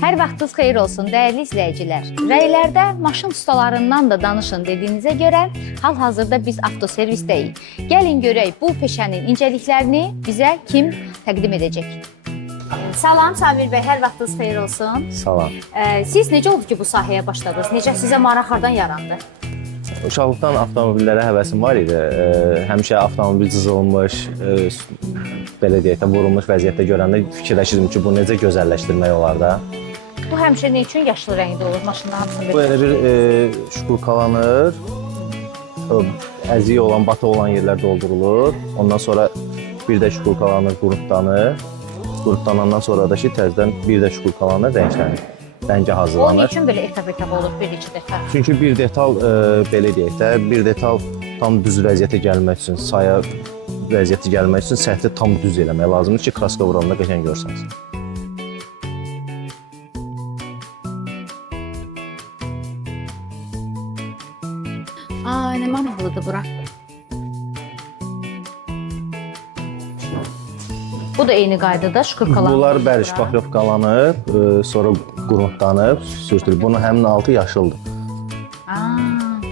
Hər vaxtınız xeyir olsun, dəyərli izləyicilər. Rəylərdə maşın ustalarından da danışın dediyinizə görə, hal-hazırda biz avtoservisdəyik. Gəlin görək bu peşənin incəliklərini bizə kim təqdim edəcək? Salam Samir bəy, hər vaxtınız xeyir olsun. Salam. Siz necə oldu ki, bu sahəyə başladınız? Necə sizə maraq hardan yarandı? Uşaqlıqdan avtomobillərə həvəsim var idi. Həmişə avtomobil cızılmış, belə deyək də, vurulmuş vəziyyətdə görəndə fikirləşirdim ki, bu necə gözəlləşdirmək olar da. Bu həmişə nə üçün yaşlı rəngdə olur maşının hamısını? Bu elə bir şkulkalanır, əziyi olan, batı olan yerlər doldurulur. Ondan sonra bir də şkulkalanır, qurutlanır. Qurutlanandan sonra da ki, təzədən bir də şkulkalanır, rəngə hazırlanır. O üçün belə etap-etap olur, bir neçə detal? Çünki bir detal, belə deyək də, bir detal tam düz vəziyyətə gəlmək üçün, saya vəziyyəti gəlmək üçün səthi tam düz eləmək lazımdır ki, kraska vuranda qəşəng görsəniz. Nə maraqlıdır bura. Bu da eyni qaydada şkurkalanır. Bunlar bəli şpaklovkalanıb, sonra qurutlanıb, sürtülür. Bunun həmin altı yaşıldır.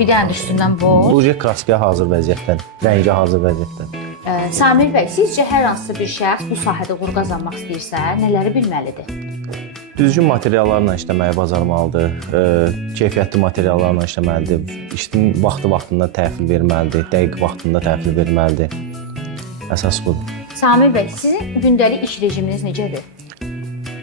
Bir dənə üstündən boz. Bu kraskaya hazır vəziyyətdən, rəngə hazır vəziyyətdən. Samir bəy, sizcə hər hansı bir şəxs bu sahədə uğur qazanmaq istəyirsə, nələri bilməlidir? Düzgün materiallarla işləməyi bacarmalıdır, keyfiyyətli materiallarla işləməlidir, işin vaxtında təhvil verməlidir, dəqiq vaxtında təhvil verməlidir. Əsas budur. Samir bəy, sizin gündəlik iş rejiminiz necədir?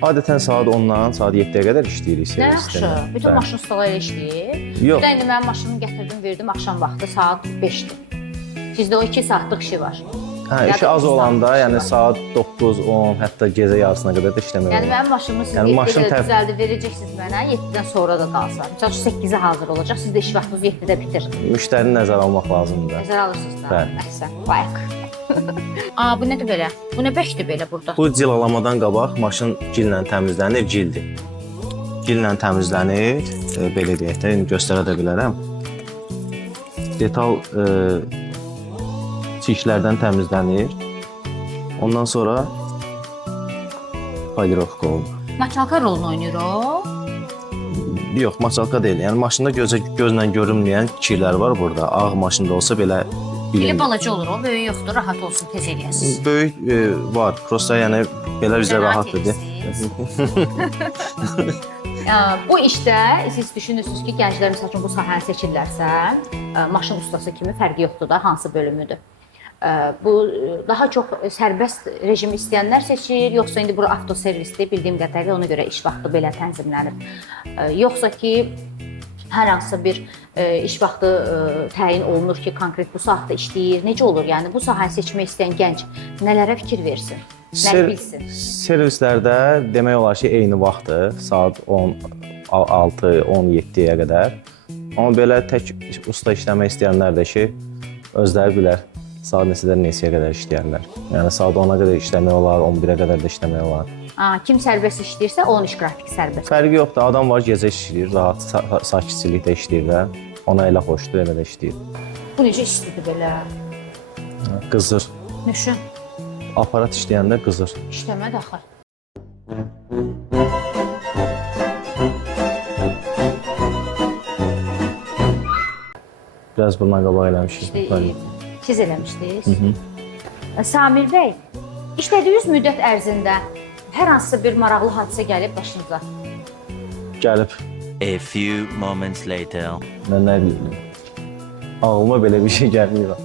Adətən saat 10-dan saat 7-yə qədər işləyirik servisdə. Nə yaxşı, bütün maşın ustaları işləyir. Yox. Bir də indi mənim maşınımı gətirdim, verdim axşam vaxtı, saat 5-dir. Sizdə o 2 saatlıq işi var. İşi az olanda, yəni saat 9, 10, hətta gecə yarısına qədər də işləmək olur. Yəni mənim maşınımı siz 7-də qədər düzəldib verəcəksiniz mənə, 7-dən sonra da qalsa. Məsəl üçün 8-ə hazır olacaq, siz də iş vaxtınız 7-də bitir. Müştərini nəzərə almaq lazımdır. Nəzərə alırsınız da. Bəli. Əhsən, bayaq. Bu nədir belə? Bu nə bəkdir belə burada? Bu cilalamadan qabaq maşın gillə təmizlənir, gildir. Gillə təmizlənir, belə deyək də, göstərə də bilərəm. Detal çirklərdən təmizlənir. Ondan sonra polirovka olunur. Maçalka rolunu oynayır o? Yox, maçalka deyil. Yəni maşında gözlə görünməyən kirlər var burada. Ağ maşında olsa belə Elə balaca olur o, böyük yoxdur, rahat olsun, tez eləyəsiniz. Böyük var, prosta yəni belə bizə rahatdır. Bu işdə siz düşünürsünüz ki, gənclər məsəl üçün bu sahəni seçirlərsə, maşın ustası kimi fərqi yoxdur da, hansı bölümüdür. Bu daha çox sərbəst rejim istəyənlər seçir, yoxsa indi bura avtoservisdir, bildiyim qədərilə ona görə iş vaxtı belə tənzimlənib. Yoxsa ki, hər hansı bir iş vaxtı təyin olunur ki, konkret bu saatda işləyir. Necə olur? Yəni bu sahəni seçmək istəyən gənc nələrə fikir versin, nələr bilsin? Servislərdə demək olar ki, eyni vaxtdır, saat 16-17-yə qədər. Amma belə tək usta işləmək istəyənlər də ki, özləri bilər, saat neçəyə qədər işləyərlər. Yəni saat 10-a qədər işləmək olar, 11-ə qədər də işləmək olar. Kim sərbəst işləyirsə, onun iş qrafiki sərbəst. Fərqi yoxdur. Adam var, gecə işləyir, rahat, sakitçilikdə işləyir də. Ona elə xoşdur, elə də işləyir. Bu necə istidir belə? Qızır. Nüşün? Aparat işləyəndə qızır. İşləmədi axı. Biraz bundan qabaq eləmişik. Siz eləmişdiniz? Samir bəy, işlədiyiniz müddət ərzində hər hansı bir maraqlı hadisə gəlib başınıza? Gəlib. A few moments later. Mən nə bileyim. Ağlıma belə bir şey gəlmir.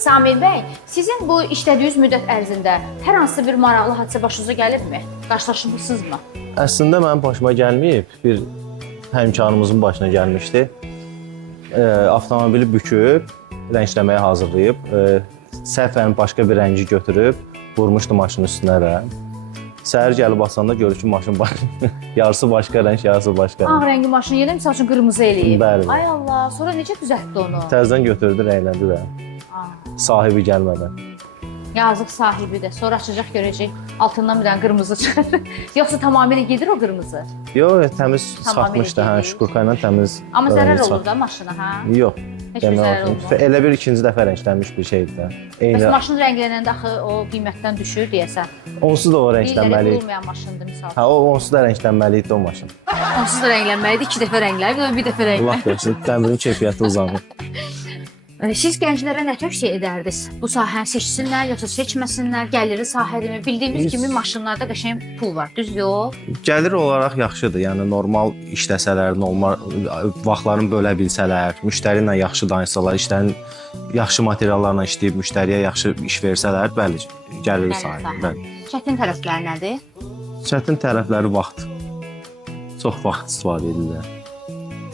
Samir bəy, sizin bu işlədiyiniz müddət ərzində hər hansı bir maraqlı hadisə başınıza gəlibmi? Qarşılaşmısınızmı? Əslində mənim başıma gəlməyib. Bir həmkarımızın başına gəlmişdi. Avtomobili büküb, rəngləməyə hazırlayıb, səhvən başqa bir rəngi götürüb, vurmuşdu maşının üstünə də. Səhər gəlib basanda görür ki, maşın yarısı başqa rəng, yarısı başqa rəng. Ağ rəngi maşını yenə misal üçün qırmızı eləyib. Bəli. Ay Allah, sonra necə düzəltdi onu? Təzədən götürdü, rəngləndi də. Sahibi gəlmədən. Yazıq sahibi də. Sonra açacaq görəcək, altından bir dənə qırmızı çıxır. Yoxsa tamamilə gedir o qırmızı? Yox, təmiz çıxartmışdı, şkurka ilə təmiz. Amma zərər olur da maşına, hə? Yox, Heç Demək zərər olar. olmaz. Elə bir ikinci dəfə rənglənmiş bir şeydir də. Eyni. Bəs maşın rənglənəndə axı o qiymətdən düşür deyəsən. Onsuz da o Biriləri rənglənməli idi. vurulmayan maşındır misal. Hə, o onsuz da rənglənməli idi o maşın. Onsuz da rənglənməlidir, 2 dəfə rənglənir, bir dəfə Allah rənglənir. görsün, dəmirin keyfiyyəti uzanır. Siz gənclərə nə tövsiyə edərdiniz? Bu sahəni seçsinlər, yoxsa seçməsinlər? Gəliri sahədimi? Bildiyimiz kimi maşınlarda qəşəng pul var, düzdür? Gəlir olaraq yaxşıdır. Yəni normal işləsələr, normal vaxtlarını bölə bilsələr, müştəri ilə yaxşı danışsalar, işlərin yaxşı materiallarla işləyib müştəriyə yaxşı iş versələr, bəli, gəlir sahəsi. Bəli. Çətin tərəfləri nədir? Çətin tərəfləri vaxt. Çox vaxt istifadə edirlər.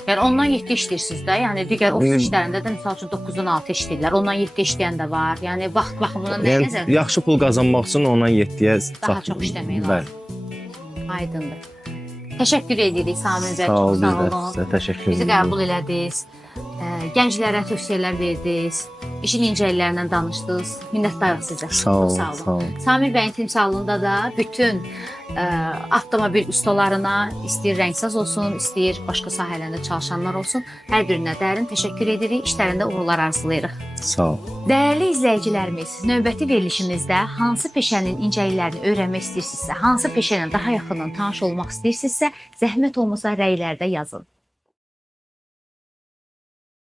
Yəni ondan 7 işləyirsiniz də, yəni digər ofis işlərində də məsəl üçün 9-dan 6 işləyirlər. Ondan 7 işləyən də var. Yəni vaxt baxımından nəyə Yəni nəzər? yaxşı pul qazanmaq üçün ondan 7-yə Daha çox işləmək lazım. Aydındır. Təşəkkür edirik Samir bəy, Sağ ol, çox biz sağ də olun. sizə təşəkkür Bizi edirik. qəbul elədiniz. Gənclərə tövsiyələr verdiniz. İşin incəliklərindən danışdınız. Minnətdarıq sizə. Sağ olun, Çox sağ olun. Samir bəyin timsalında da bütün avtomobil ustalarına, istəyir rəngsaz olsun, istəyir başqa sahələrdə çalışanlar olsun, hər birinə dərin təşəkkür edirik. İşlərində uğurlar arzulayırıq. Sağ ol. Dəyərli izləyicilərimiz, növbəti verilişimizdə hansı peşənin incəliklərini öyrənmək istəyirsinizsə, hansı peşə ilə daha yaxından tanış olmaq istəyirsinizsə, zəhmət olmasa rəylərdə yazın.